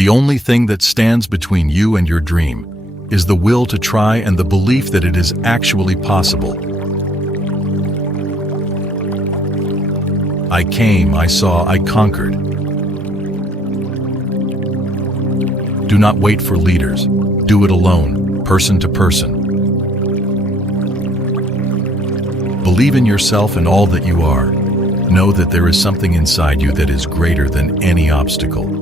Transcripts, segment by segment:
The only thing that stands between you and your dream is the will to try and the belief that it is actually possible. I came, I saw, I conquered. Do not wait for leaders. Do it alone, person to person. Believe in yourself and all that you are. Know that there is something inside you that is greater than any obstacle.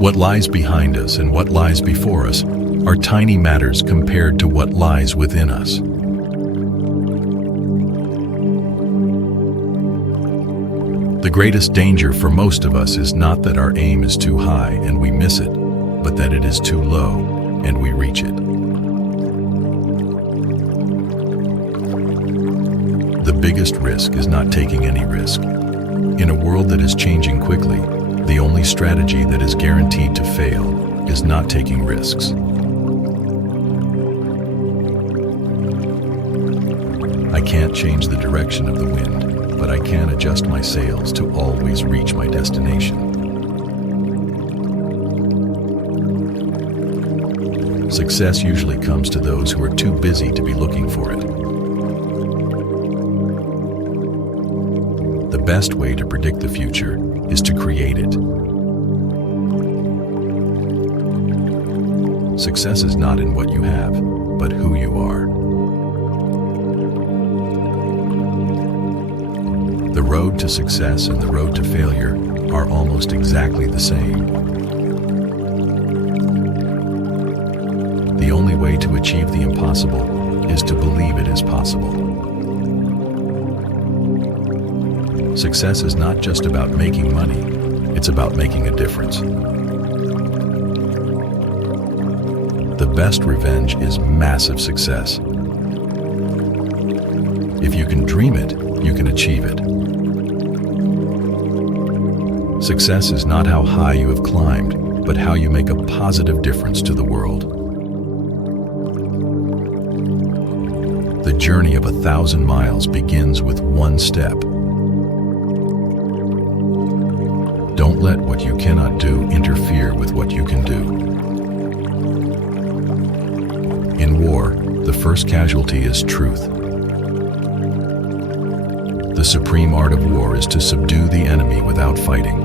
What lies behind us and what lies before us are tiny matters compared to what lies within us. The greatest danger for most of us is not that our aim is too high and we miss it, but that it is too low and we reach it. The biggest risk is not taking any risk. In a world that is changing quickly, the only strategy that is guaranteed to fail is not taking risks. I can't change the direction of the wind, but I can adjust my sails to always reach my destination. Success usually comes to those who are too busy to be looking for it. The best way to predict the future is to create it. Success is not in what you have, but who you are. The road to success and the road to failure are almost exactly the same. The only way to achieve the impossible is to believe it is possible. Success is not just about making money, it's about making a difference. The best revenge is massive success. If you can dream it, you can achieve it. Success is not how high you have climbed, but how you make a positive difference to the world. The journey of 1,000 miles begins with one step. Don't let what you cannot do interfere with what you can do. In war, the first casualty is truth. The supreme art of war is to subdue the enemy without fighting.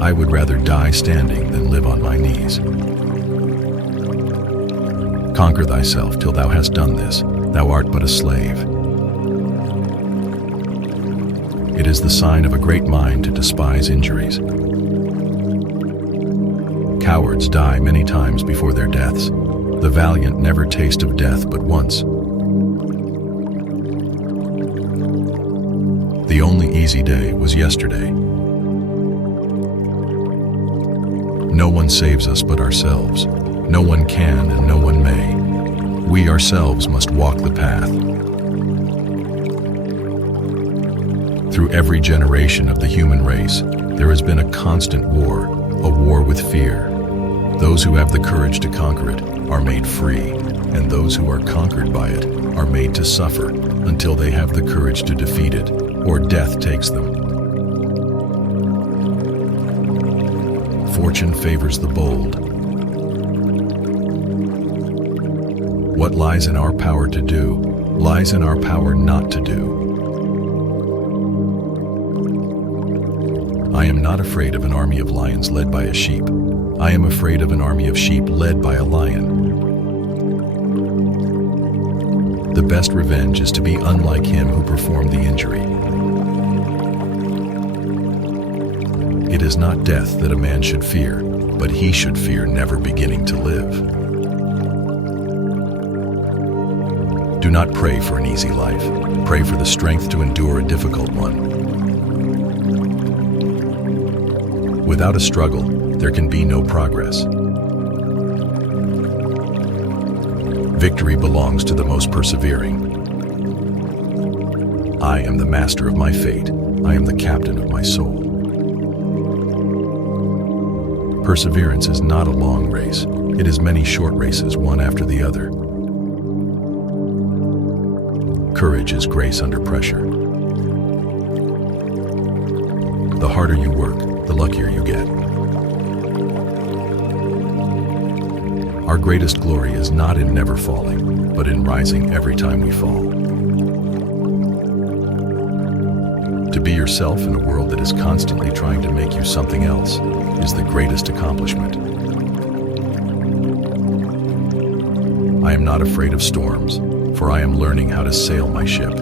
I would rather die standing than live on my knees. Conquer thyself till thou hast done this. Thou art but a slave. It is the sign of a great mind to despise injuries. Cowards die many times before their deaths. The valiant never taste of death but once. The only easy day was yesterday. No one saves us but ourselves. No one can and no one may. We ourselves must walk the path. Through every generation of the human race, there has been a constant war, a war with fear. Those who have the courage to conquer it are made free, and those who are conquered by it are made to suffer until they have the courage to defeat it, or death takes them. Fortune favors the bold. What lies in our power to do, lies in our power not to do. I am not afraid of an army of lions led by a sheep. I am afraid of an army of sheep led by a lion. The best revenge is to be unlike him who performed the injury. It is not death that a man should fear, but he should fear never beginning to live. Do not pray for an easy life. Pray for the strength to endure a difficult one. Without a struggle, there can be no progress. Victory belongs to the most persevering. I am the master of my fate. I am the captain of my soul. Perseverance is not a long race. It is many short races, one after the other. Courage is grace under pressure. The harder you work, the luckier you get. Our greatest glory is not in never falling, but in rising every time we fall. To be yourself in a world that is constantly trying to make you something else is the greatest accomplishment. I am not afraid of storms, for I am learning how to sail my ship.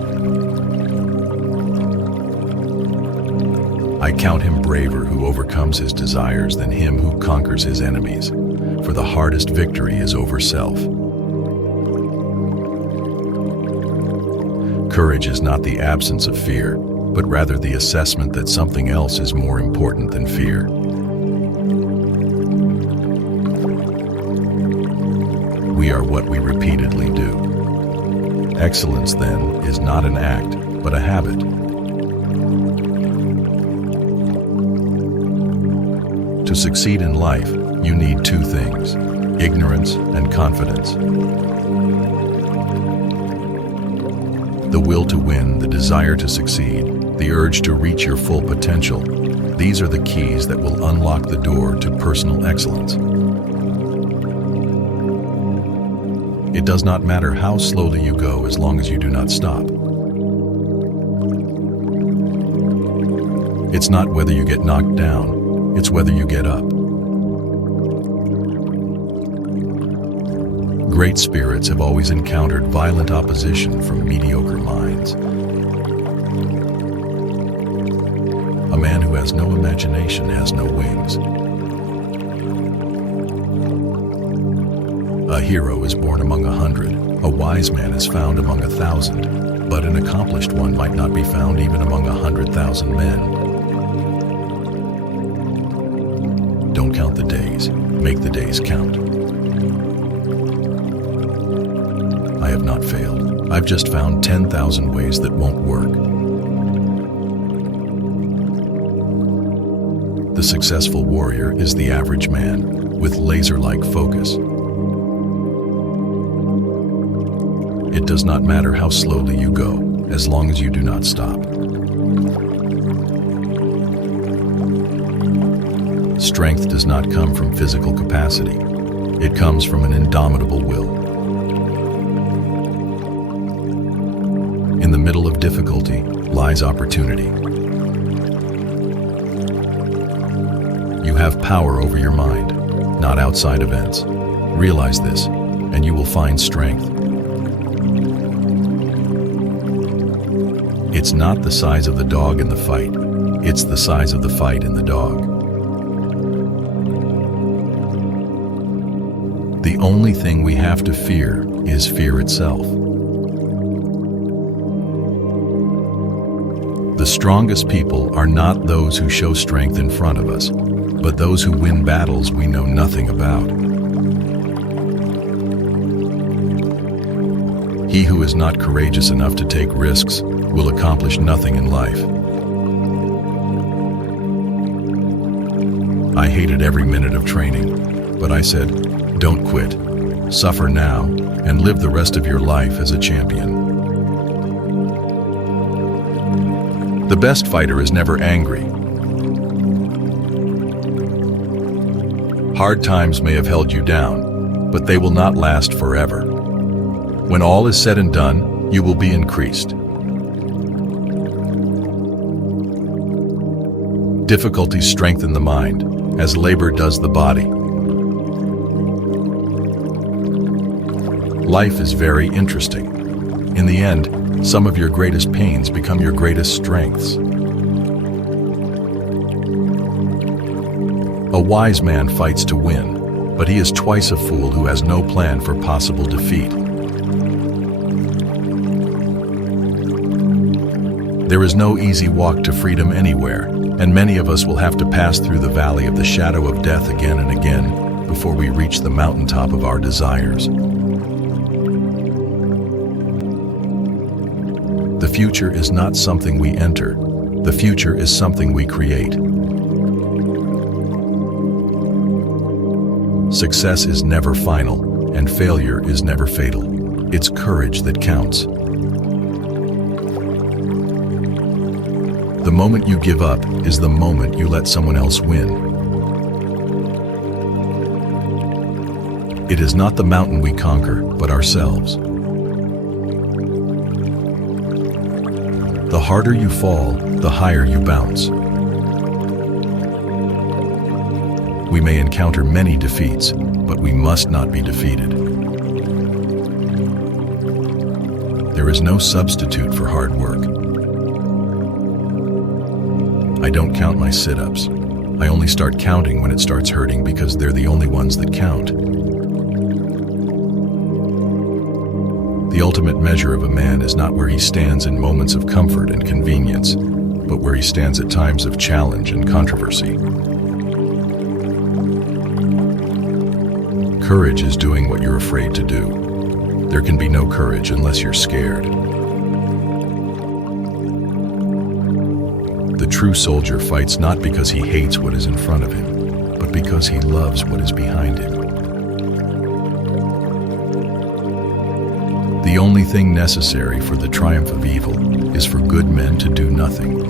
I count him braver who overcomes his desires than him who conquers his enemies, for the hardest victory is over self. Courage is not the absence of fear, but rather the assessment that something else is more important than fear. We are what we repeatedly do. Excellence, then, is not an act, but a habit. To succeed in life, you need two things: ignorance and confidence. The will to win, the desire to succeed, the urge to reach your full potential, these are the keys that will unlock the door to personal excellence. It does not matter how slowly you go as long as you do not stop. It's not whether you get knocked down, it's whether you get up. Great spirits have always encountered violent opposition from mediocre minds. A man who has no imagination has no wings. A hero is born among 100, a wise man is found among 1,000, but an accomplished one might not be found even among 100,000 men. Don't count the days, make the days count. I have not failed. I've just found 10,000 ways that won't work. The successful warrior is the average man, with laser-like focus. It does not matter how slowly you go, as long as you do not stop. Strength does not come from physical capacity. It comes from an indomitable will. In the middle of difficulty lies opportunity. You have power over your mind, not outside events. Realize this, and you will find strength. It's not the size of the dog in the fight, it's the size of the fight in the dog. The only thing we have to fear is fear itself. The strongest people are not those who show strength in front of us, but those who win battles we know nothing about. He who is not courageous enough to take risks will accomplish nothing in life. I hated every minute of training, but I said, don't quit, suffer now, and live the rest of your life as a champion. The best fighter is never angry. Hard times may have held you down, but they will not last forever. When all is said and done, you will be increased. Difficulties strengthen the mind, as labor does the body. Life is very interesting. In the end, some of your greatest pains become your greatest strengths. A wise man fights to win, but he is twice a fool who has no plan for possible defeat. There is no easy walk to freedom anywhere, and many of us will have to pass through the valley of the shadow of death again and again before we reach the mountaintop of our desires. The future is not something we enter. The future is something we create. Success is never final, and failure is never fatal. It's courage that counts. The moment you give up is the moment you let someone else win. It is not the mountain we conquer, but ourselves. The harder you fall, the higher you bounce. We may encounter many defeats, but we must not be defeated. There is no substitute for hard work. I don't count my sit-ups. I only start counting when it starts hurting because they're the only ones that count. The ultimate measure of a man is not where he stands in moments of comfort and convenience, but where he stands at times of challenge and controversy. Courage is doing what you're afraid to do. There can be no courage unless you're scared. The true soldier fights not because he hates what is in front of him, but because he loves what is behind him. The only thing necessary for the triumph of evil is for good men to do nothing.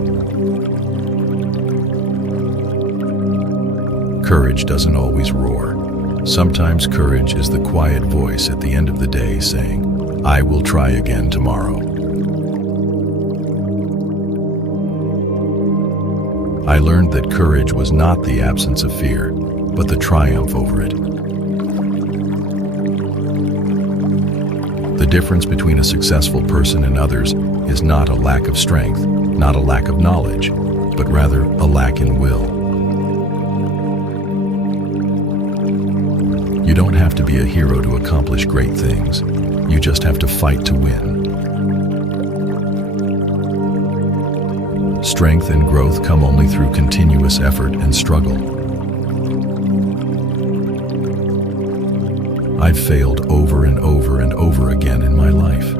Courage doesn't always roar. Sometimes courage is the quiet voice at the end of the day saying, "I will try again tomorrow." I learned that courage was not the absence of fear, but the triumph over it. The difference between a successful person and others is not a lack of strength, not a lack of knowledge, but rather a lack in will. You don't have to be a hero to accomplish great things. You just have to fight to win. Strength and growth come only through continuous effort and struggle. I've failed over and over and over again in my life,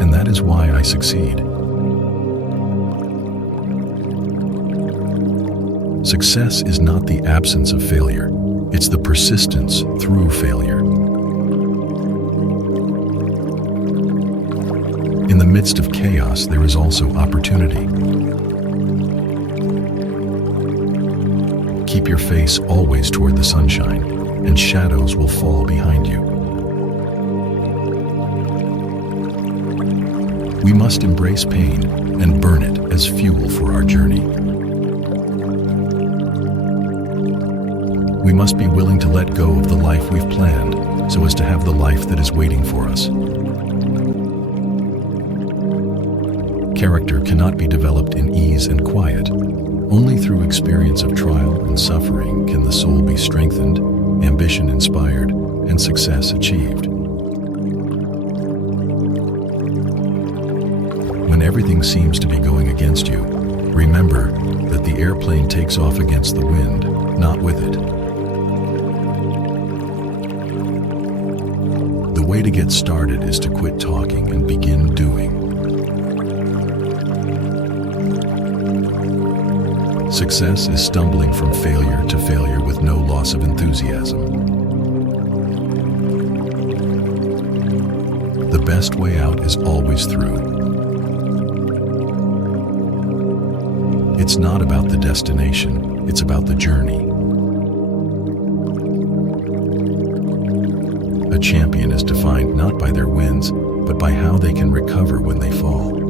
and that is why I succeed. Success is not the absence of failure, it's the persistence through failure. In the midst of chaos, there is also opportunity. Keep your face always toward the sunshine, and shadows will fall behind you. We must embrace pain and burn it as fuel for our journey. We must be willing to let go of the life we've planned so as to have the life that is waiting for us. Character cannot be developed in ease and quiet. Only through experience of trial and suffering can the soul be strengthened, ambition inspired, and success achieved. When everything seems to be going against you, remember that the airplane takes off against the wind, not with it. The way to get started is to quit talking and begin doing. Success is stumbling from failure to failure with no loss of enthusiasm. The best way out is always through. It's not about the destination, it's about the journey. A champion is defined not by their wins, but by how they can recover when they fall.